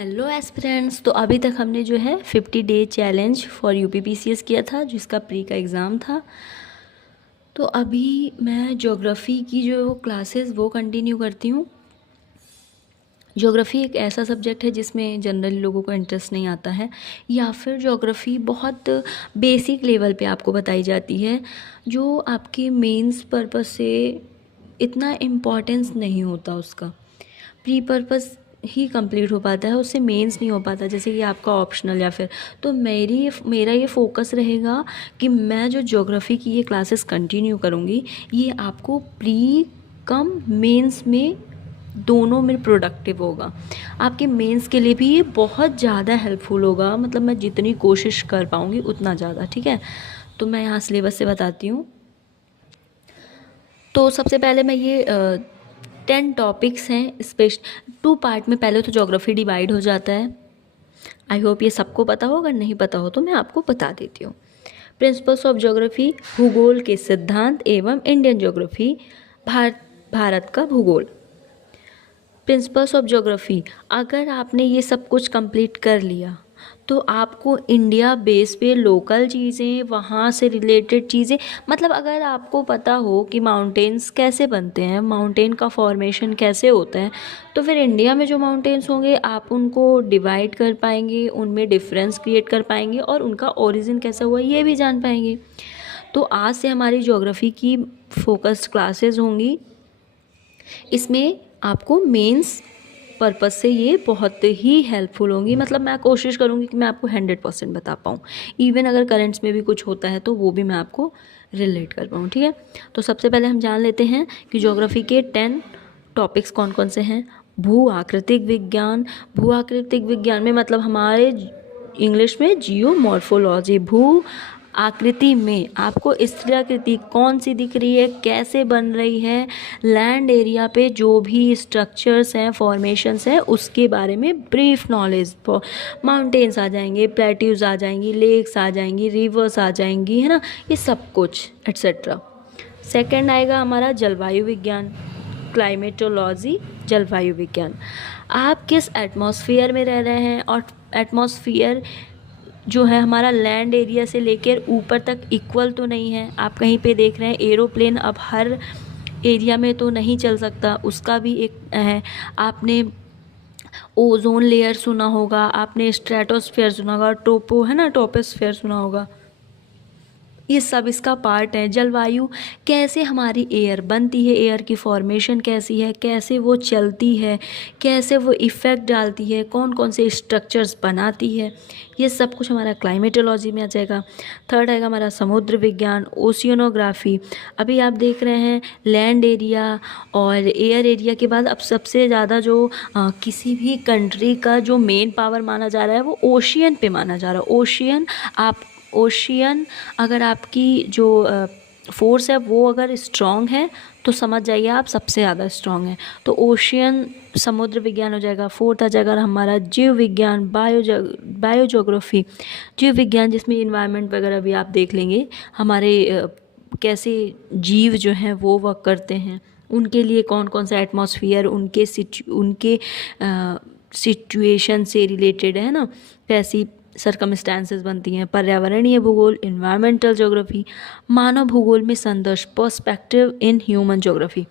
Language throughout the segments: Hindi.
Hello aspirants. तो अभी तक हमने जो है 50 डे चैलेंज फॉर यूपीपीसीएस किया था, जिसका प्री का एग्ज़ाम था। तो अभी मैं ज्योग्राफ़ी की जो क्लासेस वो कंटिन्यू करती हूँ। ज्योग्राफ़ी एक ऐसा सब्जेक्ट है जिसमें जनरली लोगों को इंटरेस्ट नहीं आता है, या फिर ज्योग्राफ़ी बहुत बेसिक लेवल पे आपको बताई जाती है, जो आपके मेंस पर्पस से इतना इम्पोर्टेंस नहीं होता उसका। प्री पर्पस ही कंप्लीट हो पाता है, उससे मेंस नहीं हो पाता, जैसे कि आपका ऑप्शनल या फिर। तो मेरा ये फोकस रहेगा कि मैं जो ज्योग्राफी की ये क्लासेस कंटिन्यू करूँगी, ये आपको प्री कम मेंस में दोनों में प्रोडक्टिव होगा। आपके मेंस के लिए भी ये बहुत ज़्यादा हेल्पफुल होगा, मतलब मैं जितनी कोशिश कर पाऊँगी उतना ज़्यादा। ठीक है, तो मैं यहाँ सिलेबस से बताती हूँ। तो सबसे पहले मैं ये 10 टॉपिक्स हैं, स्पेशल 2 पार्ट में। पहले तो ज्योग्राफी डिवाइड हो जाता है, आई होप ये सबको पता हो। अगर नहीं पता हो तो मैं आपको बता देती हूँ। प्रिंसिपल्स ऑफ ज्योग्राफी, भूगोल के सिद्धांत एवं इंडियन ज्योग्राफी, भारत का भूगोल। प्रिंसिपल्स ऑफ ज्योग्राफी, अगर आपने ये सब कुछ कंप्लीट कर लिया तो आपको इंडिया बेस पे लोकल चीज़ें, वहाँ से रिलेटेड चीज़ें, मतलब अगर आपको पता हो कि माउंटेन्स कैसे बनते हैं, माउंटेन का फॉर्मेशन कैसे होता है, तो फिर इंडिया में जो माउंटेन्स होंगे आप उनको डिवाइड कर पाएंगे, उनमें डिफरेंस क्रिएट कर पाएंगे और उनका ओरिजिन कैसा हुआ ये भी जान पाएंगे। तो आज से हमारी ज्योग्राफी की फोकस्ड क्लासेस होंगी। इसमें आपको मेंस पर्पस से ये बहुत ही हेल्पफुल होंगी। मतलब मैं कोशिश करूँगी कि मैं आपको 100% बता पाऊँ। इवन अगर करेंट्स में भी कुछ होता है तो वो भी मैं आपको रिलेट कर पाऊँ। ठीक है, तो सबसे पहले हम जान लेते हैं कि ज्योग्राफी के 10 टॉपिक्स कौन कौन से हैं। भू आकृतिक विज्ञान। भू आकृतिक विज्ञान में मतलब हमारे इंग्लिश में जियोमॉर्फोलॉजी। भू आकृति में आपको स्थलाकृति कौन सी दिख रही है, कैसे बन रही है, लैंड एरिया पे जो भी स्ट्रक्चर्स हैं, फॉर्मेशंस हैं, उसके बारे में ब्रीफ नॉलेज। माउंटेन्स आ जाएंगे, प्लेट्यूज आ जाएंगी, लेक्स आ जाएंगी, रिवर्स आ जाएंगी, है ना, ये सब कुछ एट्सेट्रा। सेकंड आएगा हमारा जलवायु विज्ञान, क्लाइमेटोलॉजी, जलवायु विज्ञान। आप किस एटमॉस्फेयर में रह रहे हैं, और एटमॉस्फेयर जो है हमारा लैंड एरिया से लेकर ऊपर तक इक्वल तो नहीं है। आप कहीं पे देख रहे हैं एरोप्लेन अब हर एरिया में तो नहीं चल सकता, उसका भी एक है। आपने ओजोन लेयर सुना होगा, आपने स्ट्रेटोस्फेयर सुना होगा, टोपो है ना, टोपोस्फेयर सुना होगा, ये सब इसका पार्ट है। जलवायु, कैसे हमारी एयर बनती है, एयर की फॉर्मेशन कैसी है, कैसे वो चलती है, कैसे वो इफ़ेक्ट डालती है, कौन कौन से स्ट्रक्चर्स बनाती है, ये सब कुछ हमारा क्लाइमेटोलॉजी में आ जाएगा। थर्ड आएगा हमारा समुद्र विज्ञान, ओशियनोग्राफी। अभी आप देख रहे हैं लैंड एरिया और एयर एरिया के बाद अब सबसे ज़्यादा जो किसी भी कंट्री का जो मेन पावर माना जा रहा है वो ओशियन पे माना जा रहा है। ओशियन अगर आपकी जो फोर्स है वो अगर स्ट्रॉन्ग है तो समझ जाइए आप सबसे ज़्यादा स्ट्रॉन्ग है। तो ओशियन समुद्र विज्ञान हो जाएगा। फोर्थ आ जाएगा हमारा जीव विज्ञान, बायोज्योग्राफी, जीव विज्ञान, जिसमें इन्वायरमेंट वगैरह भी आप देख लेंगे, हमारे कैसे जीव जो हैं वो वर्क करते हैं, उनके लिए कौन कौन सा एटमॉस्फेयर उनके सिचुएशन से रिलेटेड है ना, कैसी सर्कमस्टांसेस बनती हैं। पर्यावरणीय भूगोल, इन्वायरमेंटल ज्योग्राफी। मानव भूगोल में संदर्श, पर्सपेक्टिव इन ह्यूमन ज्योग्राफी।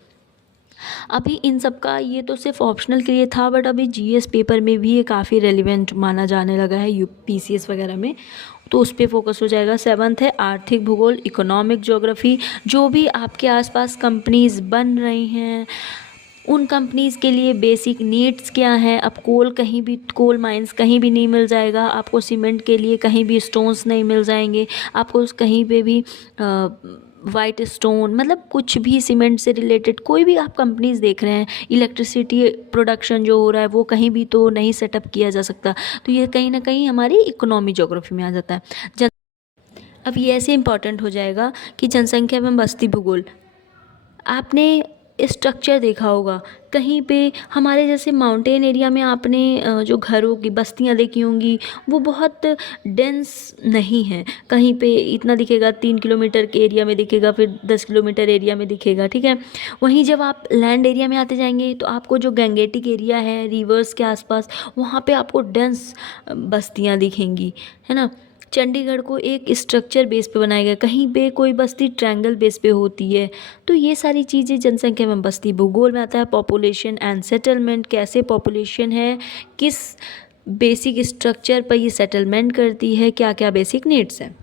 अभी इन सब का ये तो सिर्फ ऑप्शनल के लिए था, बट अभी जीएस पेपर में भी ये काफ़ी रेलिवेंट माना जाने लगा है, यूपीसीएस वगैरह में, तो उस पर फोकस हो जाएगा। सेवन्थ है आर्थिक भूगोल, इकोनॉमिक ज्योग्राफी। जो भी आपके आसपास कंपनीज बन रही हैं उन कंपनीज़ के लिए बेसिक नीड्स क्या हैं। अब कोल माइंस कहीं भी नहीं मिल जाएगा आपको, सीमेंट के लिए कहीं भी स्टोन्स नहीं मिल जाएंगे आपको, कहीं पे भी वाइट स्टोन, मतलब कुछ भी सीमेंट से रिलेटेड कोई भी आप कंपनीज़ देख रहे हैं, इलेक्ट्रिसिटी प्रोडक्शन जो हो रहा है वो कहीं भी तो नहीं सेटअप किया जा सकता। तो ये कहीं ना कहीं हमारी इकोनॉमी ज्योग्राफी में आ जाता है। अब ये ऐसे इंपॉर्टेंट हो जाएगा कि जनसंख्या एवं बस्ती भूगोल। आपने स्ट्रक्चर देखा होगा, कहीं पे हमारे जैसे माउंटेन एरिया में आपने जो घरों की बस्तियां देखी होंगी वो बहुत डेंस नहीं है, कहीं पे इतना दिखेगा 3 किलोमीटर के एरिया में दिखेगा, फिर 10 किलोमीटर एरिया में दिखेगा, ठीक है। वहीं जब आप लैंड एरिया में आते जाएंगे तो आपको जो गैंगेटिक एरिया है रिवर्स के आसपास, वहाँ पे आपको डेंस बस्तियाँ दिखेंगी, है ना। चंडीगढ़ को एक स्ट्रक्चर बेस पे बनाया गया, कहीं पे कोई बस्ती ट्रायंगल बेस पे होती है। तो ये सारी चीज़ें जनसंख्या में बस्ती, भूगोल में आता है पॉपुलेशन एंड सेटलमेंट, कैसे पॉपुलेशन है, किस बेसिक स्ट्रक्चर पर ये सेटलमेंट करती है, क्या क्या बेसिक नीड्स हैं।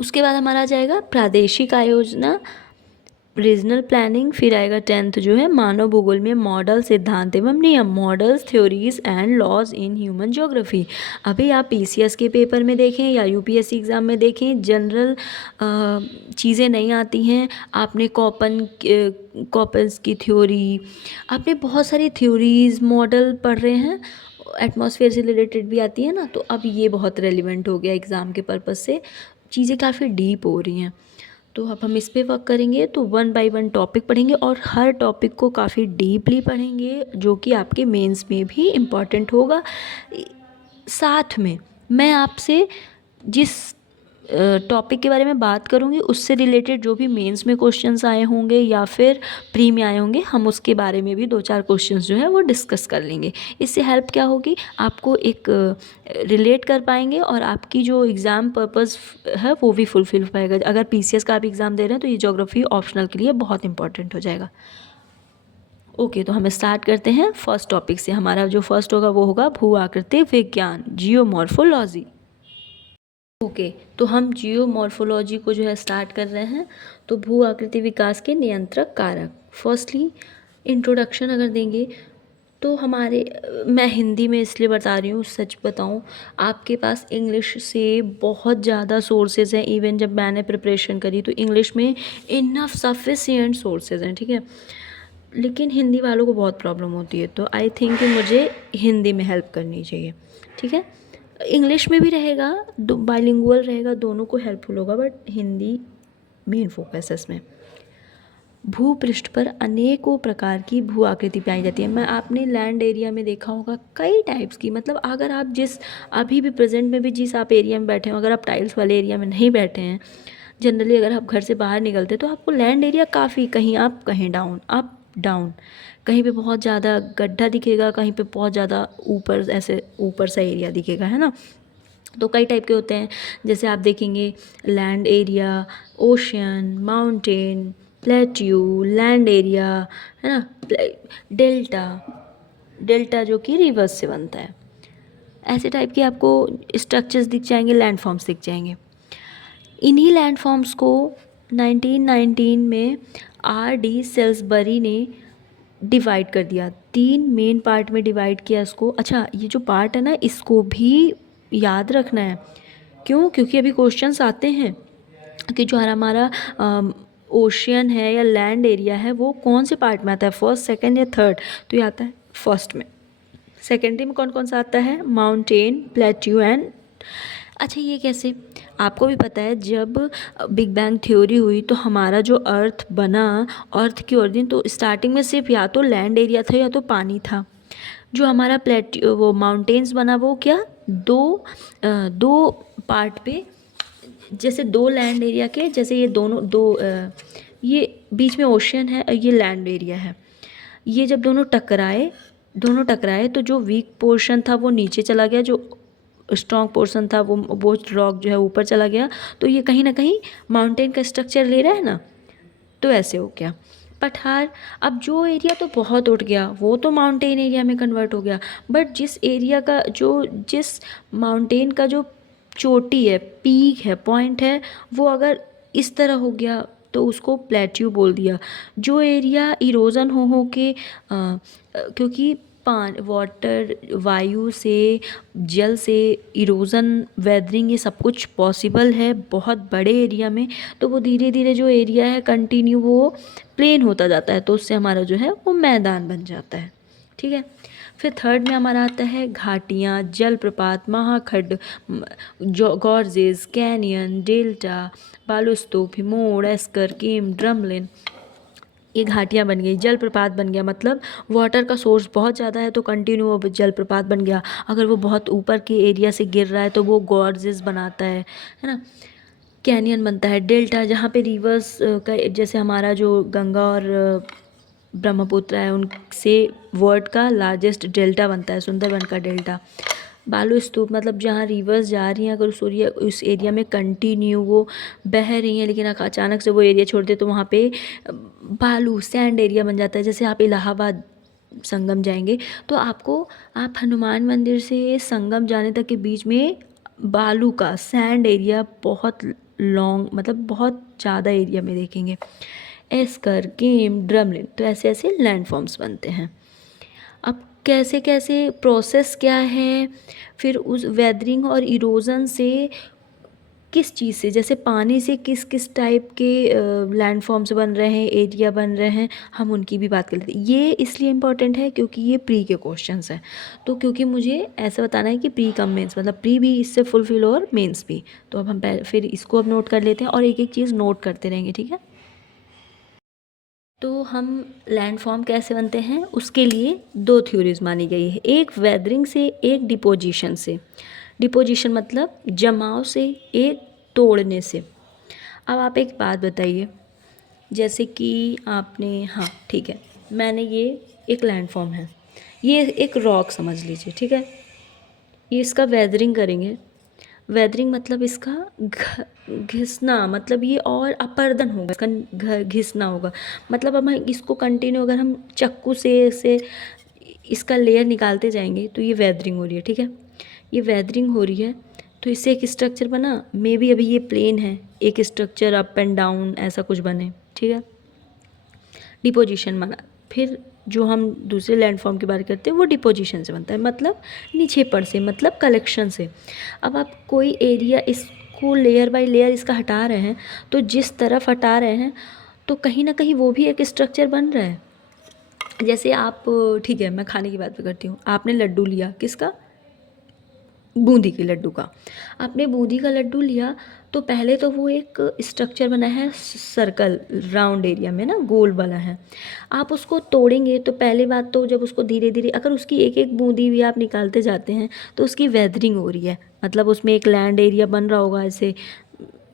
उसके बाद हमारा आ जाएगा प्रादेशिक आयोजना, रीजनल प्लानिंग, फिर आएगा 10th जो है मानव भूगोल में मॉडल, सिद्धांत एवं नियम, models, theories and laws in human geography. अभी आप पीसीएस के पेपर में देखें या यूपीएससी एग्ज़ाम में देखें, जनरल चीज़ें नहीं आती हैं। आपने कॉपन्स की थ्योरी, आपने बहुत सारी थ्योरीज मॉडल पढ़ रहे हैं, एटमॉस्फेयर से रिलेटेड भी आती है ना, तो अब ये बहुत रेलिवेंट हो गया एग्ज़ाम के पर्पज़ से, चीज़ें काफ़ी डीप हो रही हैं। तो अब हम इस पे वर्क करेंगे, तो 1 बाय 1 टॉपिक पढ़ेंगे और हर टॉपिक को काफ़ी डीपली पढ़ेंगे, जो कि आपके मेंस में भी इम्पॉर्टेंट होगा। साथ में मैं आपसे जिस टॉपिक के बारे में बात करूँगी उससे रिलेटेड जो भी मेंस में क्वेश्चंस आए होंगे या फिर प्री में आए होंगे, हम उसके बारे में भी 2-4 क्वेश्चंस जो है वो डिस्कस कर लेंगे। इससे हेल्प क्या होगी, आपको एक रिलेट कर पाएंगे और आपकी जो एग्ज़ाम पर्पस है वो भी फुलफिल हो पाएगा। अगर पीसीएस का आप एग्ज़ाम दे रहे हैं तो ये ज्योग्राफी ऑप्शनल के लिए बहुत इंपॉर्टेंट हो जाएगा। ओके, तो हम स्टार्ट करते हैं फर्स्ट टॉपिक से। हमारा जो फर्स्ट होगा वो होगा भू आकृति विज्ञान, जियोमॉर्फोलॉजी। ओके, तो हम जियोमॉर्फोलॉजी को जो है स्टार्ट कर रहे हैं। तो भू आकृति विकास के नियंत्रक कारक, फर्स्टली इंट्रोडक्शन अगर देंगे तो हमारे, मैं हिंदी में इसलिए बता रही हूँ, सच बताऊँ आपके पास इंग्लिश से बहुत ज़्यादा सोर्सेज हैं। इवन जब मैंने प्रिपरेशन करी तो इंग्लिश में इनफ सफिशिएंट सोर्सेज हैं, ठीक है, लेकिन हिंदी वालों को बहुत प्रॉब्लम होती है। तो आई थिंक कि मुझे हिंदी में हेल्प करनी चाहिए, ठीक है। इंग्लिश में भी रहेगा, बाइलिंगुअल रहेगा, दोनों को हेल्पफुल होगा, बट हिंदी मेन फोकस है इसमें। भूपृष्ठ पर अनेकों प्रकार की भू आकृति पाई जाती है। मैं आपने लैंड एरिया में देखा होगा कई टाइप्स की, मतलब अगर आप जिस अभी भी प्रेजेंट में भी जिस आप एरिया में बैठे हो, अगर आप टाइल्स वाले एरिया में नहीं बैठे हैं, जनरली अगर आप घर से बाहर निकलते तो आपको लैंड एरिया काफ़ी, कहीं आप कहीं डाउन, अप डाउन, कहीं पे बहुत ज़्यादा गड्ढा दिखेगा, कहीं पे बहुत ज़्यादा ऊपर, ऐसे ऊपर सा एरिया दिखेगा, है ना। तो कई टाइप के होते हैं, जैसे आप देखेंगे land area, ocean, mountain, plateau, land area, है ना, डेल्टा, डेल्टा जो कि रिवर्स से बनता है। ऐसे टाइप के आपको स्ट्रक्चर्स दिख जाएंगे, लैंडफॉर्म्स दिख जाएंगे। इन्हीं लैंडफॉर्म्स को 1919 में R.D. सेल्सबरी ने डिवाइड कर दिया, 3 मेन पार्ट में डिवाइड किया इसको। अच्छा, ये जो पार्ट है ना, इसको भी याद रखना है। क्यों? क्योंकि अभी क्वेश्चंस आते हैं कि जो हमारा ओशियन है या लैंड एरिया है वो कौन से पार्ट में आता है, फर्स्ट, सेकंड या थर्ड। तो ये आता है फर्स्ट में। सेकेंडरी में कौन कौन सा आता है, माउंटेन, प्लेट्यू एंड, अच्छा ये कैसे, आपको भी पता है जब बिग बैंग थ्योरी हुई तो हमारा जो अर्थ बना, अर्थ की ओरिजिन तो स्टार्टिंग में सिर्फ या तो लैंड एरिया था या तो पानी था। जो हमारा प्लेट्यू, वो माउंटेन्स बना, वो क्या, दो पार्ट पे, जैसे 2 लैंड एरिया के, जैसे ये दोनों ये बीच में ओशियन है, ये लैंड एरिया है। ये जब दोनों टकराए तो जो वीक पोर्शन था वो नीचे चला गया, जो स्ट्रॉन्ग पोर्शन था वो रॉक जो है ऊपर चला गया। तो ये कहीं ना कहीं माउंटेन का स्ट्रक्चर ले रहा है ना, तो ऐसे हो गया पठार। अब जो एरिया तो बहुत उठ गया वो तो माउंटेन एरिया में कन्वर्ट हो गया, बट जिस माउंटेन का जो चोटी है, पीक है, पॉइंट है, वो अगर इस तरह हो गया तो उसको प्लेट्यू बोल दिया। जो एरिया इरोजन हो के क्योंकि वाटर, वायु से, जल से इरोजन, वेदरिंग, ये सब कुछ पॉसिबल है बहुत बड़े एरिया में, तो वो धीरे धीरे जो एरिया है कंटिन्यू वो प्लेन होता जाता है, तो उससे हमारा जो है वो मैदान बन जाता है, ठीक है। फिर थर्ड में हमारा आता है घाटियाँ, जलप्रपात, महाखड्ड, जो गॉर्जेस, कैनियन, डेल्टा, बालूस्तूप, हिमोड़, एस्कर, केम, ड्रमलिन। ये घाटियाँ बन गई। जलप्रपात बन गया मतलब वाटर का सोर्स बहुत ज़्यादा है तो कंटिन्यू वो जलप्रपात बन गया। अगर वो बहुत ऊपर के एरिया से गिर रहा है तो वो गॉर्जेस बनाता है ना। कैनियन बनता है। डेल्टा, जहाँ पे रिवर्स का, जैसे हमारा जो गंगा और ब्रह्मपुत्र है, उनसे वर्ल्ड का लार्जेस्ट डेल्टा बनता है, सुंदरबन का डेल्टा। बालू स्तूप मतलब जहाँ रिवर्स जा रही हैं, अगर उस एरिया में कंटिन्यू वो बह रही हैं, लेकिन अचानक से वो एरिया छोड़ दे तो वहाँ पे बालू सैंड एरिया बन जाता है। जैसे आप इलाहाबाद संगम जाएंगे तो आप हनुमान मंदिर से संगम जाने तक के बीच में बालू का सैंड एरिया बहुत लॉन्ग, मतलब बहुत ज़्यादा एरिया में देखेंगे। एस्कर, केम, ड्रमलिन, तो ऐसे ऐसे लैंडफॉर्म्स बनते हैं। अब कैसे कैसे प्रोसेस क्या है, फिर उस वेदरिंग और इरोजन से किस चीज़ से, जैसे पानी से किस किस टाइप के लैंडफॉर्म्स बन रहे हैं, एरिया बन रहे हैं, हम उनकी भी बात कर लेते हैं। ये इसलिए इम्पॉर्टेंट है क्योंकि ये प्री के क्वेश्चंस हैं। तो क्योंकि मुझे ऐसा बताना है कि प्री कम मेंस, मतलब प्री भी इससे फुलफिल और मेंस भी। तो अब हम फिर इसको अब नोट कर लेते हैं और एक एक चीज़ नोट करते रहेंगे, ठीक है। तो हम लैंडफॉर्म कैसे बनते हैं उसके लिए दो थ्योरीज मानी गई है, एक वेदरिंग से, एक डिपोजिशन से। डिपोजिशन मतलब जमाव से, एक तोड़ने से। अब आप एक बात बताइए, जैसे कि आपने, हाँ ठीक है, मैंने ये एक लैंडफॉर्म है, ये एक रॉक समझ लीजिए, ठीक है। ये इसका वेदरिंग करेंगे। वेदरिंग मतलब इसका घिसना, मतलब ये और अपर्दन होगा, इसका घिसना होगा। मतलब अब हम इसको कंटिन्यू अगर हम चाकू से इसका लेयर निकालते जाएंगे तो ये वेदरिंग हो रही है, ठीक है। ये वेदरिंग हो रही है तो इससे एक स्ट्रक्चर बना, मे बी अभी ये प्लेन है, एक स्ट्रक्चर अप एंड डाउन ऐसा कुछ बने, ठीक है। डिपोजिशन बना, फिर जो हम दूसरे लैंडफॉर्म की बात करते हैं वो डिपोजिशन से बनता है, मतलब नीचे पर से, मतलब कलेक्शन से। अब आप कोई एरिया इसको लेयर बाय लेयर इसका हटा रहे हैं तो जिस तरफ हटा रहे हैं तो कहीं ना कहीं वो भी एक स्ट्रक्चर बन रहा है। जैसे आप, ठीक है मैं खाने की बात भी करती हूँ, आपने लड्डू लिया, किसका, बूंदी के लड्डू का। आपने बूंदी का लड्डू लिया तो पहले तो वो एक स्ट्रक्चर बना है सर्कल, राउंड एरिया में ना, गोल वाला है। आप उसको तोड़ेंगे तो पहली बात तो जब उसको धीरे धीरे, अगर उसकी एक एक बूंदी भी आप निकालते जाते हैं तो उसकी वेदरिंग हो रही है, मतलब उसमें एक लैंड एरिया बन रहा होगा, ऐसे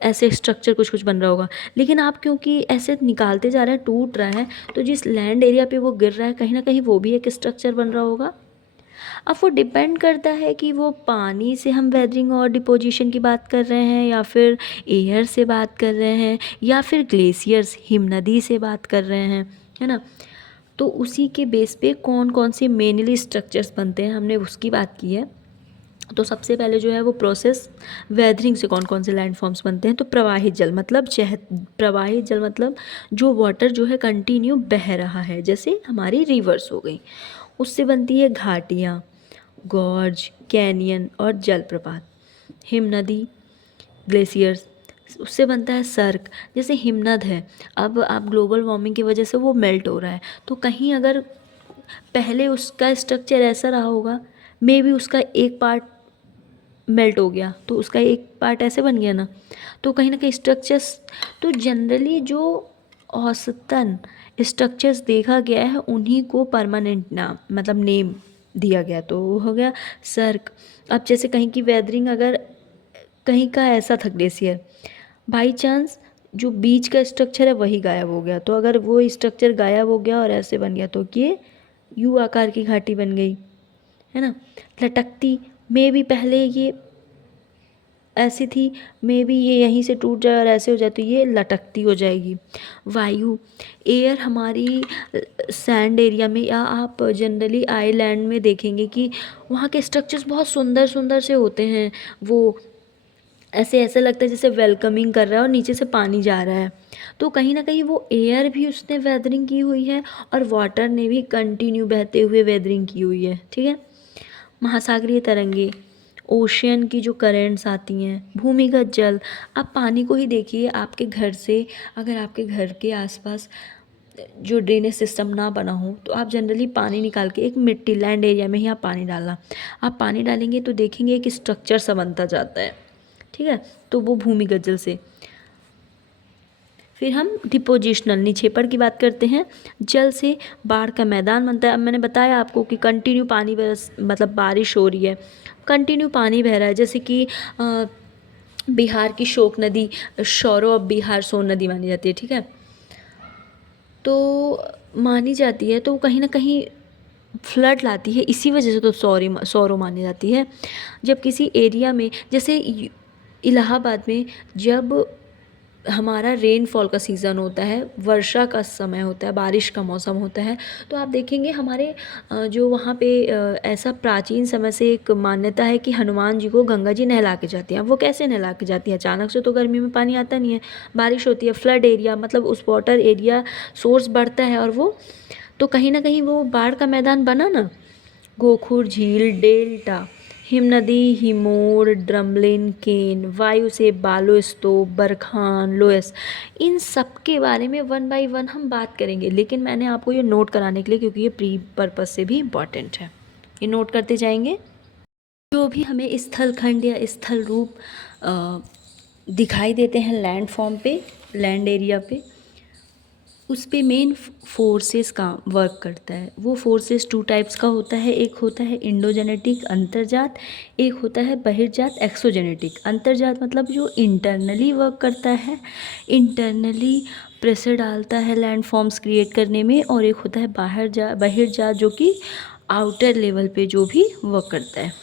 ऐसे स्ट्रक्चर कुछ कुछ बन रहा होगा। लेकिन आप क्योंकि ऐसे निकालते जा रहे हैं, टूट रहा है, तो जिस लैंड एरिया पे वो गिर रहा है कहीं ना कहीं वो भी एक स्ट्रक्चर बन रहा होगा। अब वो डिपेंड करता है कि वो पानी से हम वेदरिंग और डिपोजिशन की बात कर रहे हैं, या फिर एयर से बात कर रहे हैं, या फिर ग्लेशियर्स, हिमनदी से बात कर रहे हैं, है ना। तो उसी के बेस पे कौन कौन से मेनली स्ट्रक्चर्स बनते हैं हमने उसकी बात की है। तो सबसे पहले जो है वो प्रोसेस, वेदरिंग से कौन कौन से लैंडफॉर्म्स बनते हैं, तो प्रवाहित जल मतलब प्रवाहित जल मतलब जो वाटर जो है कंटिन्यू बह रहा है, जैसे हमारी रिवर्स हो गई, उससे बनती है घाटियाँ, गॉर्ज, कैनियन और जलप्रपात। हिमनदी, ग्लेशियर्स, उससे बनता है सर्क, जैसे हिमनद है, अब आप ग्लोबल वार्मिंग की वजह से वो मेल्ट हो रहा है, तो कहीं अगर पहले उसका स्ट्रक्चर ऐसा रहा होगा, मे बी उसका एक पार्ट मेल्ट हो गया तो उसका एक पार्ट ऐसे बन गया ना, तो कहीं ना कहीं स्ट्रक्चर्स, तो जनरली जो औसतन स्ट्रक्चर्स देखा गया है उन्हीं को परमानेंट नाम, मतलब नेम दिया गया, तो वो हो गया सर्क। अब जैसे कहीं की वेदरिंग, अगर कहीं का ऐसा था ग्लेशियर, बाई चांस जो बीच का स्ट्रक्चर है वही गायब हो गया, तो अगर वो स्ट्रक्चर गायब हो गया और ऐसे बन गया तो ये यू आकार की घाटी बन गई, है ना। लटकती, मे भी पहले ये ऐसी थी, मे बी ये यहीं से टूट जाए और ऐसे हो जाए तो ये लटकती हो जाएगी। वायु, एयर हमारी सैंड एरिया में, या आप जनरली आइलैंड में देखेंगे कि वहाँ के स्ट्रक्चर्स बहुत सुंदर सुंदर से होते हैं, वो ऐसे ऐसे लगता है जैसे वेलकमिंग कर रहा है और नीचे से पानी जा रहा है, तो कहीं ना कहीं वो एयर भी उसने वेदरिंग की हुई है और वाटर ने भी कंटिन्यू बहते हुए वेदरिंग की हुई है, ठीक है। महासागरीय तरंगे, ओशियन की जो करेंट्स आती हैं, भूमिगत जल, आप पानी को ही देखिए, आपके घर से, अगर आपके घर के आसपास जो ड्रेनेज सिस्टम ना बना हो, तो आप जनरली पानी निकाल के एक मिट्टी लैंड एरिया में ही आप पानी डालना। आप पानी डालेंगे तो देखेंगे एक स्ट्रक्चर सा बनता जाता है, ठीक है, तो वो भूमिगत जल से। फिर हम डिपोजिशनल निक्षेपण की बात करते हैं। जल से बाढ़ का मैदान बनता है। अब मैंने बताया आपको कि कंटिन्यू पानी बरस मतलब बारिश हो रही है, कंटिन्यू पानी बह रहा है, जैसे कि बिहार की शोक नदी शौरो ऑफ बिहार सोन नदी मानी जाती है, ठीक है, तो मानी जाती है, तो कहीं ना कहीं फ्लड लाती है, इसी वजह से तो सौरो मानी जाती है। जब किसी एरिया में, जैसे इलाहाबाद में जब हमारा रेनफॉल का सीज़न होता है, वर्षा का समय होता है, बारिश का मौसम होता है, तो आप देखेंगे हमारे जो वहाँ पे ऐसा प्राचीन समय से एक मान्यता है कि हनुमान जी को गंगा जी नहला के जाती हैं। अब वो कैसे नहला के जाती हैं? अचानक से तो गर्मी में पानी आता नहीं है, बारिश होती है, फ्लड एरिया मतलब उस वाटर एरिया सोर्स बढ़ता है, और वो तो कहीं ना कहीं वो बाढ़ का मैदान बना ना। गोखुर झील, डेल्टा, हिमनदी, हिमोर, ड्रमलिन, केन, वायु से बालोस्तोप, बरखान, लोयस, इन सब के बारे में वन बाय वन हम बात करेंगे, लेकिन मैंने आपको ये नोट कराने के लिए, क्योंकि ये प्री पर्पज से भी इम्पॉर्टेंट है, ये नोट करते जाएंगे। जो भी हमें स्थल खंड या स्थल रूप दिखाई देते हैं लैंड फॉर्म पे, लैंड एरिया पे, उस पे मेन फोर्सेस का वर्क करता है। वो फोर्सेस टू टाइप्स का होता है, एक होता है इंडोजेनेटिक अंतर्जात, एक होता है बहिर्जात एक्सोजेनेटिक। अंतर्जात मतलब जो इंटरनली वर्क करता है, इंटरनली प्रेशर डालता है लैंड फॉर्म्स क्रिएट करने में, और एक होता है बहिर्जात जो कि आउटर लेवल पे जो भी वर्क करता है।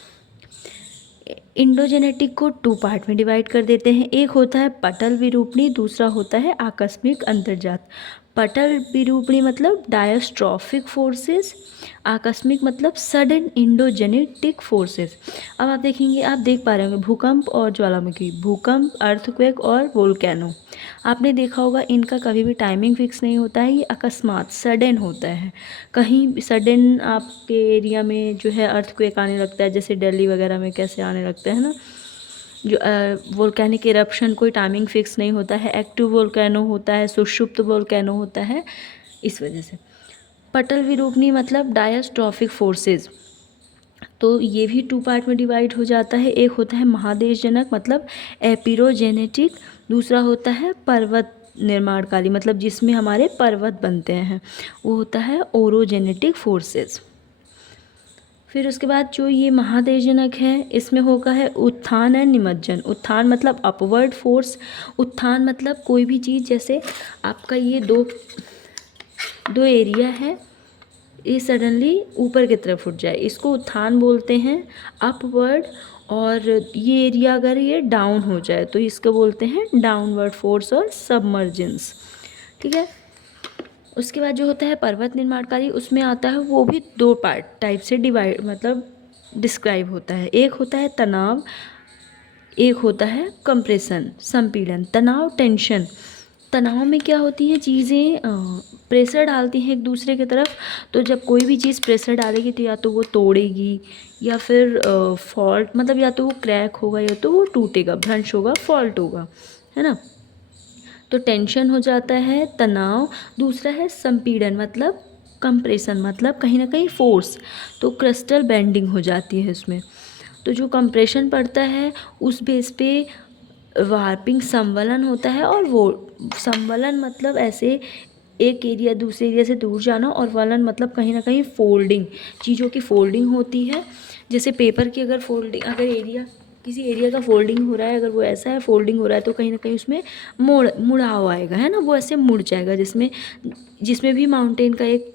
इंडोजेनेटिक को टू पार्ट में डिवाइड कर देते हैं, एक होता है पटल विरूपणी, दूसरा होता है आकस्मिक अंतर्जात। पटल विरूपणी मतलब डायस्ट्रॉफिक फोर्सेस, आकस्मिक मतलब सडन इंडोजेनेटिक फोर्सेस। अब आप देखेंगे, आप देख पा रहे होंगे भूकंप और ज्वालामुखी, भूकंप, अर्थक्वेक और वोल्केनो, आपने देखा होगा इनका कभी भी टाइमिंग फिक्स नहीं होता है, ये अकस्मात सडन होता है। कहीं सडन आपके एरिया में जो है अर्थक्वेक आने लगता है, जैसे दिल्ली वगैरह में कैसे आने लगता है ना, जो वोल्केनिक इरप्शन कोई टाइमिंग फिक्स नहीं होता है, एक्टिव वोल्केनो होता है, सुषुप्त वोल्केनो होता है, इस वजह से। पटल विरूपणी मतलब डायस्ट्रॉफिक फोर्सेस, तो ये भी टू पार्ट में डिवाइड हो जाता है, एक होता है महादेशजनक मतलब एपिरोजेनेटिक, दूसरा होता है पर्वत निर्माणकारी मतलब जिसमें हमारे पर्वत बनते हैं, वो होता है ओरोजेनेटिक फोर्सेस। फिर उसके बाद जो ये महादेशजनक है, इसमें होगा है उत्थान एंड निमज्जन। उत्थान मतलब अपवर्ड फोर्स, उत्थान मतलब कोई भी चीज़, जैसे आपका ये दो एरिया है, ये सडनली ऊपर की तरफ उठ जाए, इसको उत्थान बोलते हैं, अपवर्ड। और ये एरिया अगर ये डाउन हो जाए तो इसको बोलते हैं डाउनवर्ड फोर्स और सबमर्जेंस, ठीक है। उसके बाद जो होता है पर्वत निर्माणकारी, उसमें आता है, वो भी दो पार्ट टाइप से डिवाइड मतलब डिस्क्राइब होता है, एक होता है तनाव, एक होता है कंप्रेशन संपीड़न। तनाव टेंशन, तनाव में क्या होती हैं चीज़ें, प्रेशर डालती हैं एक दूसरे की तरफ, तो जब कोई भी चीज़ प्रेशर डालेगी तो या तो वो तोड़ेगी, या फिर फॉल्ट मतलब या तो वो क्रैक होगा, या तो वो टूटेगा, भ्रंश होगा, फॉल्ट होगा, है ना। तो टेंशन हो जाता है तनाव। दूसरा है संपीड़न मतलब कंप्रेशन मतलब कहीं ना कहीं फोर्स, तो क्रिस्टल बेंडिंग हो जाती है उसमें। तो जो कंप्रेशन पड़ता है उस बेस पे वार्पिंग संवलन होता है, और वो संवलन मतलब ऐसे एक एरिया दूसरे एरिया से दूर जाना, और वलन मतलब कहीं ना कहीं फोल्डिंग, चीज़ों की फोल्डिंग होती है। जैसे पेपर की अगर फोल्डिंग, अगर एरिया किसी एरिया का फोल्डिंग हो रहा है, अगर वो ऐसा है फोल्डिंग हो रहा है, तो कहीं ना कहीं उसमें मुड़ाव आएगा, है ना, वो ऐसे मुड़ जाएगा, जिसमें भी माउंटेन का एक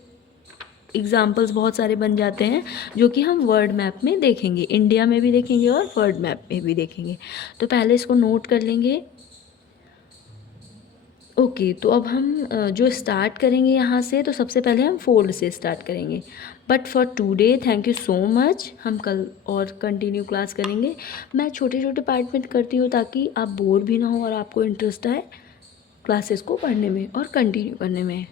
एग्जाम्पल्स बहुत सारे बन जाते हैं, जो कि हम वर्ल्ड मैप में देखेंगे, इंडिया में भी देखेंगे और वर्ल्ड मैप में भी देखेंगे। तो पहले इसको नोट कर लेंगे। ओके, तो अब हम जो स्टार्ट करेंगे यहाँ से, तो सबसे पहले हम फोल्ड से स्टार्ट करेंगे। But for today thank you so much, हम कल और कंटिन्यू क्लास करेंगे। मैं छोटे छोटे पार्ट में करती हूँ ताकि आप बोर भी ना हो और आपको इंटरेस्ट आए क्लासेस को पढ़ने में और कंटिन्यू करने में।